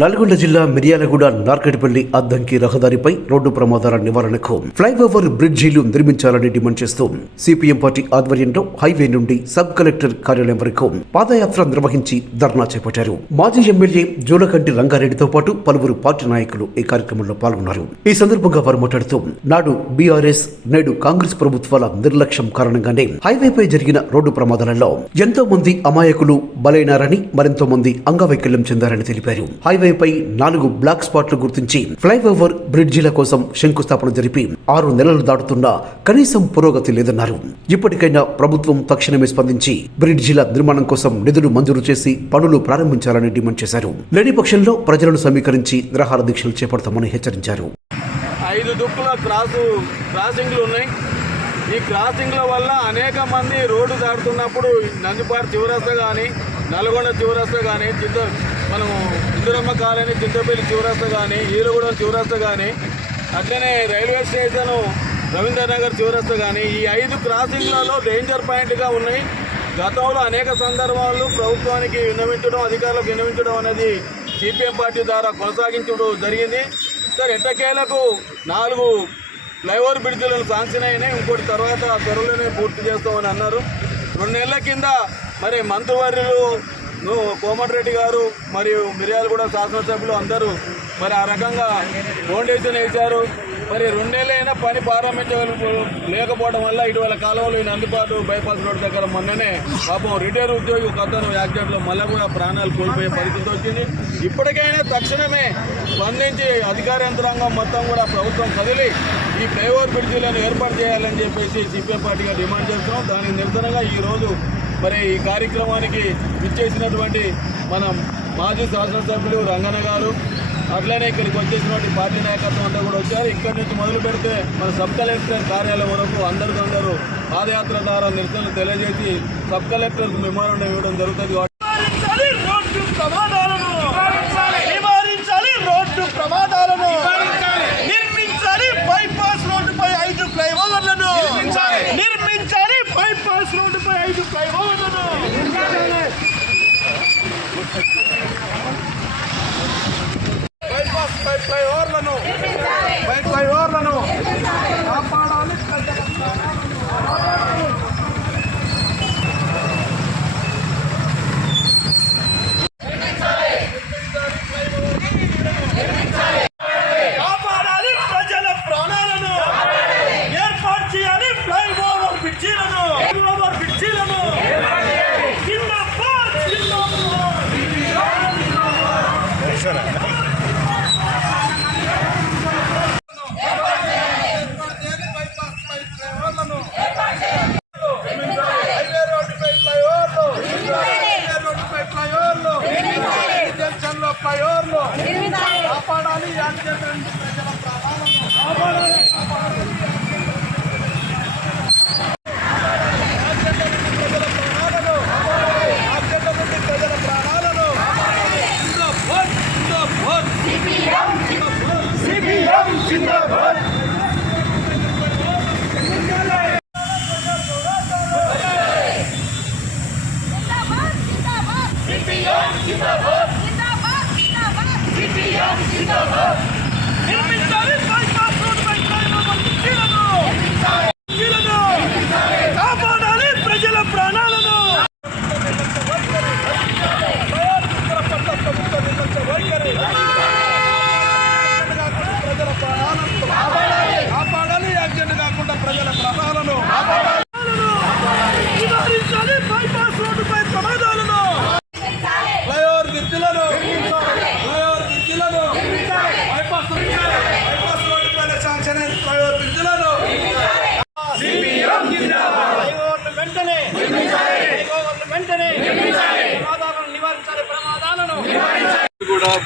నల్గొండ జిల్లా మిర్యాలగూడ నార్కటిపల్లి అద్దంకి రహదారిపై రోడ్డు ప్రమాదాల నివారణకు ఫ్లైఓవర్ బ్రిడ్జీలు నిర్మించాలని డిమాండ్ చేస్తూ సిపిఎం పార్టీ ఆధ్వర్యంలో హైవే నుండి సబ్ కలెక్టర్ కార్యాలయం వరకు పాదయాత్ర నిర్వహించి ధర్నా చేపట్టారు. మాజీ ఎమ్మెల్యే జోలకంటి రంగారెడ్డితో పాటు పలువురు పార్టీ నాయకులు ఈ కార్యక్రమంలో పాల్గొన్నారు. ఈ సందర్భంగా వారు మాట్లాడుతూ నాడు బీఆర్ఎస్ నేడు కాంగ్రెస్ ప్రభుత్వాల నిర్లక్ష్యం కారణంగానే హైవేపై జరిగిన రోడ్డు ప్రమాదాలలో ఎంతో మంది అమాయకులు బలైనారని మరెంతో మంది అంగవైకల్యం చెందారని తెలిపారు. హైవే హైవేపై నాలుగు బ్లాక్ స్పాట్లు గుర్తించి ఫ్లైఓవర్ బ్రిడ్జిల కోసం శంకుస్థాపన జరిపి ఆరు నెలలు దాటుతున్నా కనీసం పురోగతి లేదన్నారు. ఇప్పటికైనా ప్రభుత్వం తక్షణమే స్పందించి బ్రిడ్జిల నిర్మాణం కోసం నిధులు మంజూరు చేసి పనులు ప్రారంభించాలని డిమాండ్ చేశారు. లేని పక్షంలో ప్రజలను సమీకరించి నిరాహార దీక్షలు చేపడతామని హెచ్చరించారు. ఐదు దుక్కుల క్రాసు క్రాసింగ్లు ఉన్నాయి. ఈ క్రాసింగ్ల వల్ల అనేక మంది రోడ్డు దాటుతున్నప్పుడు నందిపాడు చివరస్త కానీ నల్గొండ చివరస్త కానీ చింత మనము ఇందురమ్మ కాలనీ చింతపల్లి చివరాస్త కానీ ఈలగూడెం చివరాస్త కానీ అట్లనే రైల్వే స్టేషన్ రవీంద్రనగర్ చివరస్త కానీ ఈ ఐదు క్రాసింగ్లలో డేంజర్ పాయింట్గా ఉన్నాయి. గతంలో అనేక సందర్భాల్లో ప్రభుత్వానికి విన్నవించడం అధికారులకు విన్నవించడం అనేది సిపిఎం పార్టీ ద్వారా కొనసాగించడం జరిగింది. సార్ ఎట్టకేలకు నాలుగు ఫ్లైఓవర్ బ్రిడ్జ్లను శాంక్షన్ అయినాయి. ఇంకోటి తర్వాత త్వరలోనే పూర్తి చేస్తామని అన్నారు. రెండు నెలల కింద మరి మంత్రివర్యులు కోమటిరెడ్డి గారు మరియు మిర్యాలగూడ శాసనసభ్యులు అందరూ మరి ఆ రకంగా ఫౌండేషన్ వేశారు. మరి రెండేళ్ళైనా పని ప్రారంభించగల లేకపోవడం వల్ల ఇటీవల కాలంలో ఈయన అందుబాటు బైపాస్ రోడ్ దగ్గర మొన్ననే పాపం రిటైర్ ఉద్యోగి ఒక అతను యాక్సిడెంట్లో మళ్ళీ కూడా ప్రాణాలు కోల్పోయే పరిస్థితి వచ్చింది. ఇప్పటికైనా తక్షణమే స్పందించి అధికార యంత్రాంగం మొత్తం కూడా ప్రభుత్వం కదిలి ఈ ఫ్లైఓవర్ బ్రిడ్జిలను ఏర్పాటు చేయాలని చెప్పేసి సిపిఎం పార్టీగా డిమాండ్ చేస్తున్నాం. దానికి నిరసనగా ఈరోజు మరి ఈ కార్యక్రమానికి విచ్చేసినటువంటి మన మాజీ శాసనసభ్యులు రంగన్న గారు అట్లనే ఇక్కడికి వచ్చేసినటువంటి పార్టీ నాయకత్వం అంతా కూడా వచ్చారు. ఇక్కడి నుంచి మొదలు పెడితే మన సబ్ కలెక్టర్ కార్యాలయం వరకు అందరికందరూ పాదయాత్ర ద్వారా నిరసనలు తెలియజేసి సబ్ కలెక్టర్కు మెమోరండం ఇవ్వడం జరుగుతుంది.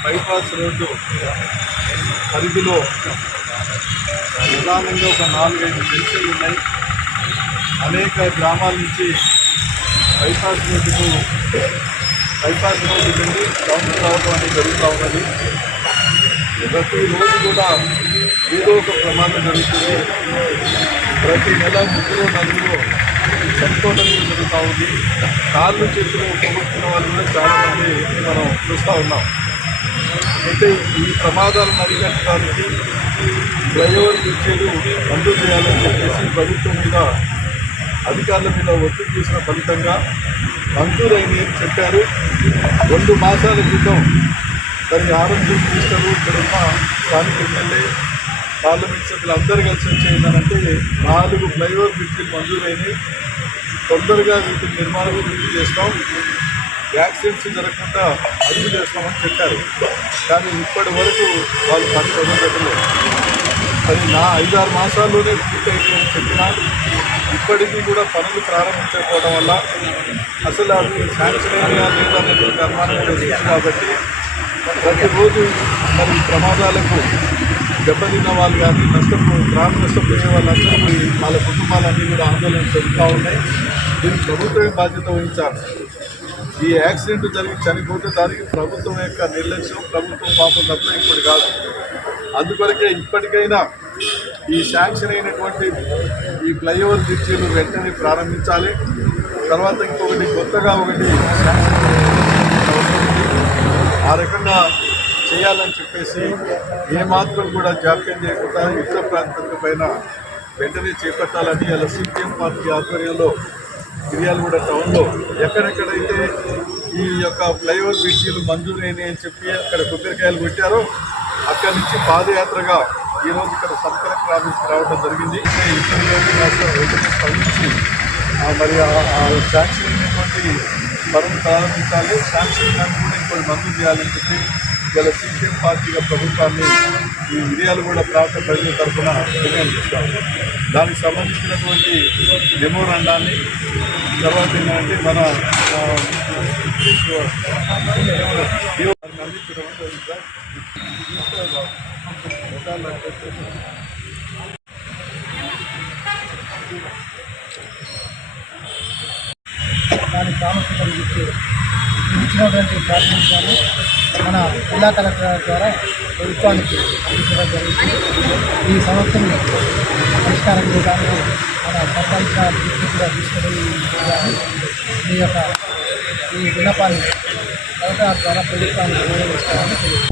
బైపాస్ రోడ్డు పరిధిలో ప్రధానంగా ఒక నాలుగైదు జంక్షన్లు ఉన్నాయి. అనేక గ్రామాల నుంచి బైపాస్ రోడ్డుకు బైపాస్ రోడ్డు నుండి డౌన్ రావడం అనేది జరుగుతూ ఉన్నది. ప్రతిరోజు కూడా ఏదో ఒక ప్రమాదం జరుగుతుంది. ప్రతి నెల ముగ్గురు నలుగురు చనిపోవడం జరుగుతూ ఉంది. కాళ్ళు చేతులు పోగొట్టుకున్న వాళ్ళు కూడా చాలామంది మనం చూస్తూ ఉన్నాం. అయితే ఈ ప్రమాదాలను అరికట్టడానికి ఫ్లైఓవర్ చర్చలు మంజూరు చేయాలని చెప్పేసి ప్రభుత్వం మీద అధికారుల మీద ఒత్తిడి చేసిన ఫలితంగా మంజూరైంది అని చెప్పారు. రెండు మాసాల క్రితం మరి ఆరోగ్య మినిస్టరు ఇక్కడున్న స్థానిక ఎమ్మెల్యే పార్లమెంట్ సభ్యులు అందరూ కలిసి వచ్చి నాలుగు ఫ్లైఓవర్ బ్రిడ్జిలు మంజూరైనవి తొందరగా వీటి నిర్మాణం పూర్తి చేస్తాం. యాక్సిడెంట్స్ జరగకుండా అదుపు చేస్తామని చెప్పారు. కానీ ఇప్పటి వరకు వాళ్ళు పని మొదలుపెట్టలేదు అది నా ఐదారు మాసాల్లోనే పూర్తయిపోయిందని చెప్పినా ఇప్పటికీ కూడా పనులు ప్రారంభించకపోవడం వల్ల అసలు అవి శాంక్షన్ అయినా లేదా అనుమానం కూడా కాబట్టి ప్రతిరోజు మరి ప్రమాదాలకు దెబ్బతిన్న వాళ్ళు కానీ నష్టం ప్రాణ నష్టపోయే వాళ్ళందరూ వాళ్ళ కుటుంబాలన్నీ కూడా ఆందోళన చెందుతూ ఉన్నాయి. దీనికి ప్రభుత్వమే బాధ్యత వహించాలి. ఈ యాక్సిడెంట్ జరిగి చనిపోతే దానికి ప్రభుత్వం యొక్క నిర్లక్ష్యం ప్రభుత్వం పాపం తప్ప ఇప్పుడు కాదు. అందుకొరకే ఇప్పటికైనా ఈ శాంక్షన్ అయినటువంటి ఈ ఫ్లైఓవర్ బ్రిడ్జీలు వెంటనే ప్రారంభించాలి. తర్వాత ఇంకొకటి కొత్తగా ఒకటి శాంక్షన్ ఆ రకంగా చేయాలని చెప్పేసి ఏమాత్రం కూడా జాప్యం చేయకుండా యుద్ధ ప్రాతిపదిక పైన వెంటనే చేపట్టాలని అలా సిపిఎం పార్టీ ఆధ్వర్యంలో మిర్యాలగూడ టౌన్లో ఎక్కడెక్కడైతే ఈ యొక్క ఫ్లైఓవర్ బ్రిడ్జీలు మంజూరైనవి అని చెప్పి అక్కడ కొబ్బరికాయలు కొట్టారో అక్కడి నుంచి పాదయాత్రగా ఈరోజు ఇక్కడ సబ్ కలెక్టర్ ఆఫీస్కి రావడం జరిగింది. వెంటనే స్పందించి మరి ఆ- శాంక్షన్ అయినటువంటి పనులు ప్రారంభించాలి శాంక్షన్ కానీ కూడా ఇంకోటి మంజూరు చేయాలని చెప్పి ఇవాళ సీపీఎం పార్టీగా ప్రభుత్వాన్ని ఈ మిరియాలు కూడా ప్రాంత ప్రజల తరఫున డిమాండ్ చేస్తాము దానికి సంబంధించినటువంటి మెమోరాండాన్ని తర్వాత ఏంటంటే మన అందించడం దాని ప్రాముఖ్యత గురించి ఇచ్చినటువంటి ప్రాతినిధ్యాన్ని మన జిల్లా కలెక్టర్ ద్వారా ప్రభుత్వానికి అందించడం జరిగింది. ఈ సమస్యను పరిష్కారం చేయడానికి మన సర్పంచ్ దృష్టిగా తీసుకుని మీ యొక్క ఈ విన్నపాన్ని కలెక్టర్ ద్వారా ప్రభుత్వాన్ని తెలియజేస్తామని తెలియజేస్తాం